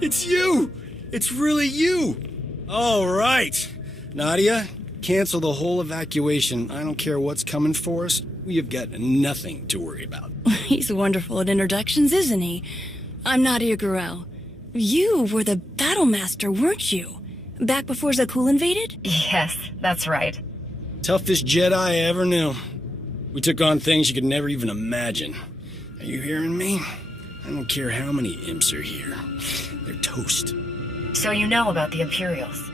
It's you! It's really you! All right. Nadia, cancel the whole evacuation. I don't care what's coming for us. We have got nothing to worry about. He's wonderful at introductions, isn't he? I'm Nadia Gurel. You were the Battlemaster, weren't you? Back before Zakul invaded? Yes, that's right. Toughest Jedi I ever knew. We took on things you could never even imagine. Are you hearing me? I don't care how many imps are here. They're toast. So you know about the Imperials?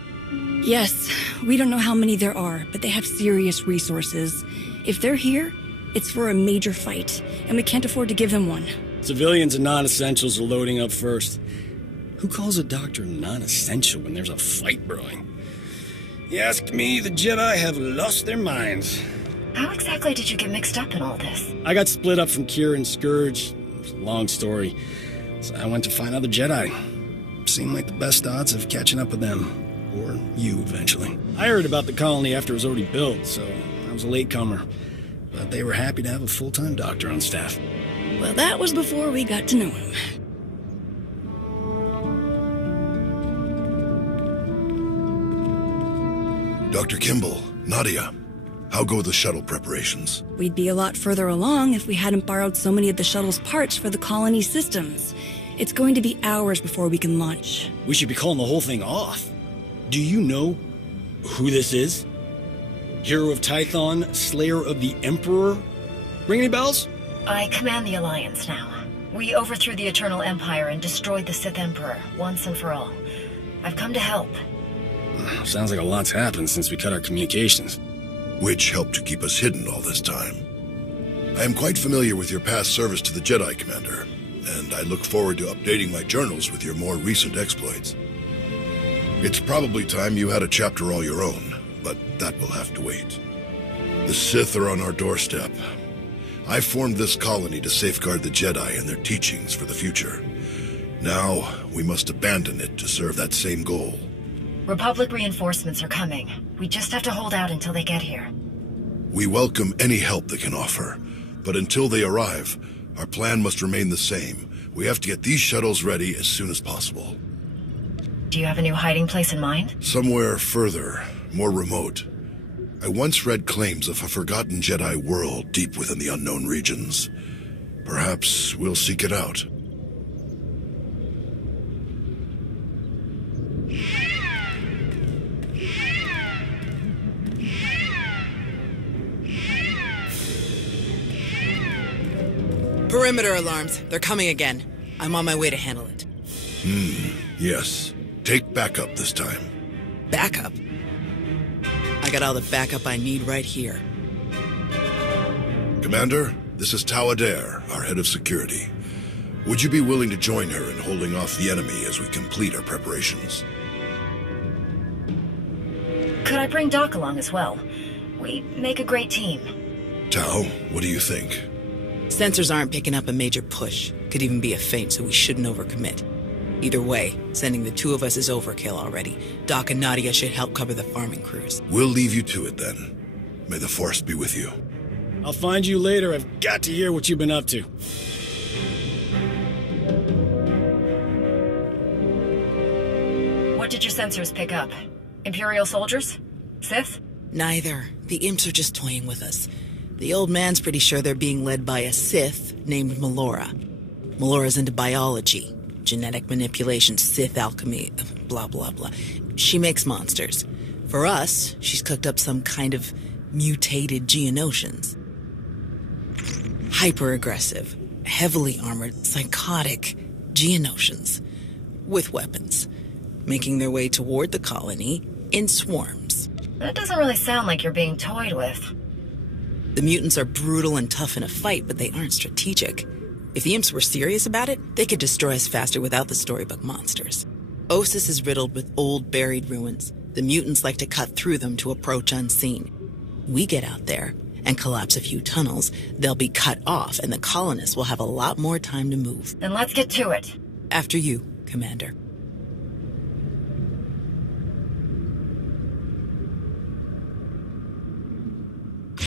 Yes, we don't know how many there are, but they have serious resources. If they're here, it's for a major fight, and we can't afford to give them one. Civilians and non-essentials are loading up first. Who calls a doctor non-essential when there's a fight brewing? You ask me, the Jedi have lost their minds. How exactly did you get mixed up in all this? I got split up from Kira and Scourge. It's a long story. So I went to find other Jedi. Seemed like the best odds of catching up with them. Or you, eventually. I heard about the colony after it was already built, so I was a latecomer. But they were happy to have a full-time doctor on staff. Well, that was before we got to know him. Dr. Kimball, Nadia, how go the shuttle preparations? We'd be a lot further along if we hadn't borrowed so many of the shuttle's parts for the colony systems. It's going to be hours before we can launch. We should be calling the whole thing off. Do you know who this is? Hero of Tython, Slayer of the Emperor? Ring any bells? I command the Alliance now. We overthrew the Eternal Empire and destroyed the Sith Emperor, once and for all. I've come to help. Sounds like a lot's happened since we cut our communications. Which helped to keep us hidden all this time. I am quite familiar with your past service to the Jedi, Commander, and I look forward to updating my journals with your more recent exploits. It's probably time you had a chapter all your own, but that will have to wait. The Sith are on our doorstep. I formed this colony to safeguard the Jedi and their teachings for the future. Now, we must abandon it to serve that same goal. Republic reinforcements are coming. We just have to hold out until they get here. We welcome any help they can offer, but until they arrive, our plan must remain the same. We have to get these shuttles ready as soon as possible. Do you have a new hiding place in mind? Somewhere further, more remote. I once read claims of a forgotten Jedi world deep within the unknown regions. Perhaps we'll seek it out. Perimeter alarms. They're coming again. I'm on my way to handle it. Yes. Take backup this time. Backup? I got all the backup I need right here. Commander, this is Tau Adair, our head of security. Would you be willing to join her in holding off the enemy as we complete our preparations? Could I bring Doc along as well? We make a great team. Tau, what do you think? Sensors aren't picking up a major push. Could even be a feint, so we shouldn't overcommit. Either way, sending the two of us is overkill already. Doc and Nadia should help cover the farming crews. We'll leave you to it then. May the Force be with you. I'll find you later. I've got to hear what you've been up to. What did your sensors pick up? Imperial soldiers? Sith? Neither. The imps are just toying with us. The old man's pretty sure they're being led by a Sith named Melora. Melora's into biology, genetic manipulation, Sith alchemy, blah, blah, blah. She makes monsters. For us, she's cooked up some kind of mutated Geonosians. Hyper-aggressive, heavily armored, psychotic Geonosians. With weapons. Making their way toward the colony in swarms. That doesn't really sound like you're being toyed with. The mutants are brutal and tough in a fight, but they aren't strategic. If the imps were serious about it, they could destroy us faster without the storybook monsters. Ossus is riddled with old, buried ruins. The mutants like to cut through them to approach unseen. We get out there and collapse a few tunnels, they'll be cut off, and the colonists will have a lot more time to move. Then let's get to it. After you, Commander.